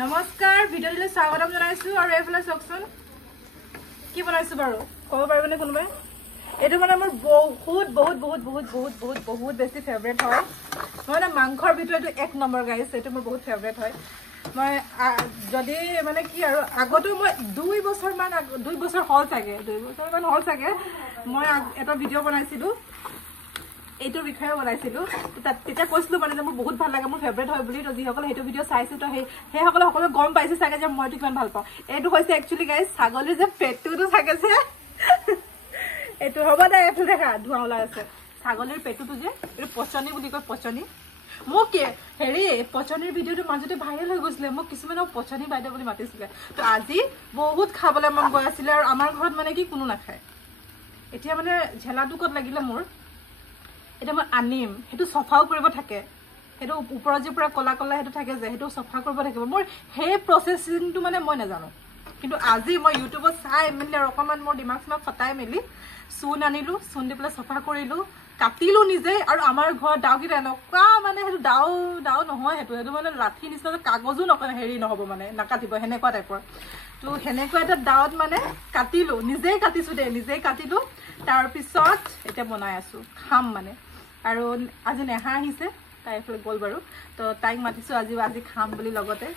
নমস্কাৰ ভিডিঅ'লৈ স্বাগতম জনাইছো আৰু এইফালে চাওকচোন কি বনাইছো বাৰু ক'ব পাৰিবনে কোনোবাই এইটো মানে মোৰ বহুত বহুত বহুত বহুত বহুত বহুত বহুত বেছি ফেভাৰিট হয় মানে মাংসৰ ভিতৰত এক নম্বৰ গাইছ এইটো মোৰ বহুত ফেভাৰিট হয় মই যদি মানে কি আৰু আগতো মই 2 বছৰ হ'ল চাগে 2 বছৰমান হ'ল চাগে মই এটা ভিডিঅ' বনাইছিলো এইটোৰ বিষয়ে বনাইছিলো তেতিয়া কৈছিলো মানে যে মোৰ বহুত ভাল লাগে মোৰ ফেভাৰিট হয় বুলি তো যিসকলে সেইটো ভিডিঅ' চাইছো তো সেইসকলে সকলো গম পাইছে চাগে যে মইতো কিমান ভাল পাওঁ এইটো হৈছে একচুৱেলি গাইছ ছাগলীৰ যে পেটুটো থাকে যে এইটো হ'ব দে এইটো দেখা ধোঁৱা ওলাই আছে ছাগলীৰ পেটুটো যে এইটো পচনি বুলি কয় পচনি মোক হেৰি পচনিৰ ভিডিঅ'টো মাজতে ভাইৰেল হৈ গৈছিলে মোক কিছুমানে পচনি বাইদেউ বুলি মাতিছিলে তো আজি বহুত খাবলৈ মন গৈ আছিলে আৰু আমাৰ ঘৰত মানে কি কোনো নাখায় এতিয়া মানে ঝেলাটো ক'ত লাগিলে মোৰ এটা মই আনিম হেতু সফাও কৰিব থাকে হেতু ওপৰৰ যে পুৰা কলা কলা হেতু থাকে যে হেতু সফা কৰিব থাকিব মোৰ হে প্ৰসেসিংটো মানে মই নাজানো কিন্তু আজি মই ইউটিউবত চাই মানে ৰকমান মোৰ দিমাগ ফটাই মেলি চুন আনিলো চুন দি পেলাই সফা কৰিলো কাটিলো নিজে আৰু আমাৰ ঘৰ ডাউকিটা এনেকুৱা মানে হেতু ডাউ নহয় হেতু মানে লাঠি নিচিনা কাগজো নকয় হেৰি নহব মানে নাকাটিব হেনেকুৱা টাইপৰ তো হেনেকুৱা এটা ডাউত মানে কাটিলো নিজেই কাটিছো দে নিজেই কাটিলো তাৰ পিছত এটা বনাই আছো খাম মানে আৰু আজি নেহা আহিছে তাই ফল গল বাৰু তো তাইক মাতিছো আজি খাম বুলি লগতে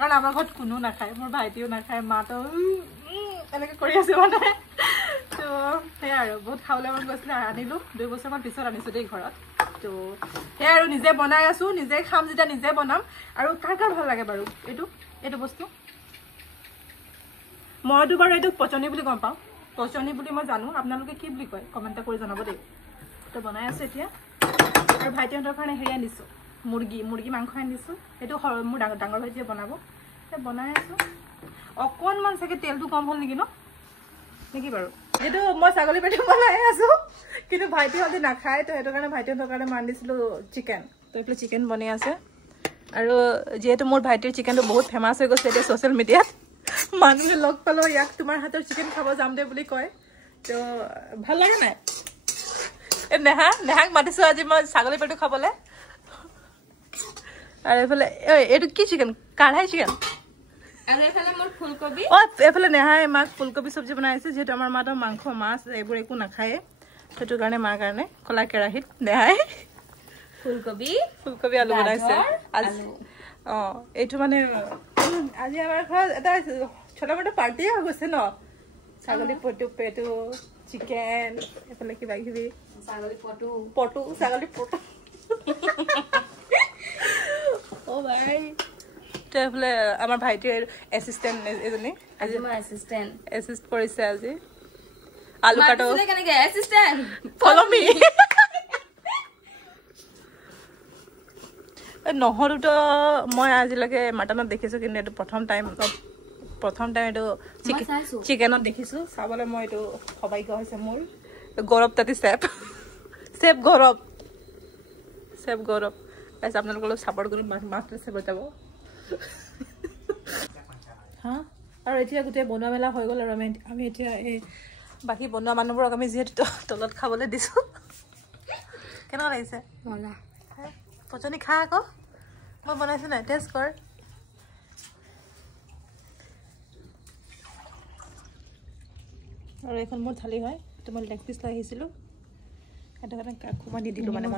কাৰণ আমাৰ ঘৰত কোনো নাখায় মোৰ ভাইটিও নাখায় মা তো এনেকৈ কৰি আছে মানে তো হে আৰু বহুত খাবলৈ মন গৈছিলে আনিলো 2 বছৰমান পিছত আনিছো দেই ঘৰত তো হে আৰু নিজে বনাই আছো নিজে খাম যেটা নিজে বনাম আৰু কাৰ ভাল লাগে বাৰু এইটো বস্তু মইতো বাৰু এইটো পচনি বুলি গম পাওঁ পচনি বুলি মই জানো আপোনালোকে কি বুলি কয় কমেন্ট কৰি জনাব দেই তো বনাই আছে এতিয়া আৰু ভাইটিহঁতৰ কাৰণে হেৰি আনিছো মুৰ্গী মাংস আনিছো সেইটো মোৰ ডাঙৰ ভাইটিয়ে বনাব তে বনাই আছো অকনমান চাগে তেলটো কম হ'ল নেকি নেকি বাৰু যেটো মই ছাগলী পেটি বনাই আছো কিন্তু ভাইটিহঁতে নাখায় তো সেইটো কাৰণে ভাইটিহঁতৰ কাৰণে মই আনিছিলো চিকেন তো এইফালে চিকেন বনাই আছে আৰু যেহেতু মোৰ ভাইটিৰ চিকেনটো বহুত ফেমাছ হৈ গৈছে এতিয়া ছ'চিয়েল মিডিয়াত মানুহে লগ পালো ইয়াক তোমাৰ হাতৰ চিকেন খাব যাম দে বুলি কয় তো ভাল লাগে নাই নেহাক মাতিছো আজি মই ছাগলী পেটু খাবলে আৰু এফালে এইটো কি চিকেন কাঢ়াই চিকেন আৰু এফালে মোৰ ফুলকবি এফালে নেহাই মাক ফুলকবি চব্জি বনাইছে যেহেতু আমাৰ মাতৰ মাংস মাছ এইবোৰ একো নাখায়ে সেইটো কাৰণে মাৰ কাৰণে কলা কেৰাহীত নেহাই ফুলকবি আলু বনাইছে এইটো মানে আজি আমাৰ ঘৰত এটা ছোটা মোটা পাৰ্টিয়ে হৈ গৈছে ন ছাগলী পেটু চিকেন এফালে কিবা কিবি ছাগলী পটু ভাই তো এফালে আমাৰ ভাইটিৰ এচিষ্টেণ্ট এজনী আজি মই এচিষ্টেণ্ট কৰিছে আজি আলু কাটো কেনেকে এচিষ্টেণ্ট ফলো মি নহৰুটো মই আজিলৈকে মাটনত দেখিছো কিন্তু এইটো প্ৰথম টাইম এইটো চিকেনত দেখিছো চাবলৈ মই এইটো সৌভাগ্য হৈছে মোৰ গৌৰৱ তাতি চেফ গৌৰৱ গাইছ আপোনালোকক অলপ ছাপৰ্ট কৰি মাছটো চেফত যাব হা আৰু এতিয়া গোটেই বনোৱা মেলা হৈ গ'ল আৰু আমি এতিয়া এই বাকী বনোৱা মানুহবোৰক আমি যিহেতু তলত খাবলৈ দিছো কেনেকুৱা লাগিছে মজা পচনি খা আকৌ মই বনাইছো নাই টেষ্ট কৰ আৰু এখন মোৰ থালি হয় তো মই লেগ পিচ লৈ আহিছিলোঁ সেইটো কাৰণে খুমা দি দিলোঁ মানে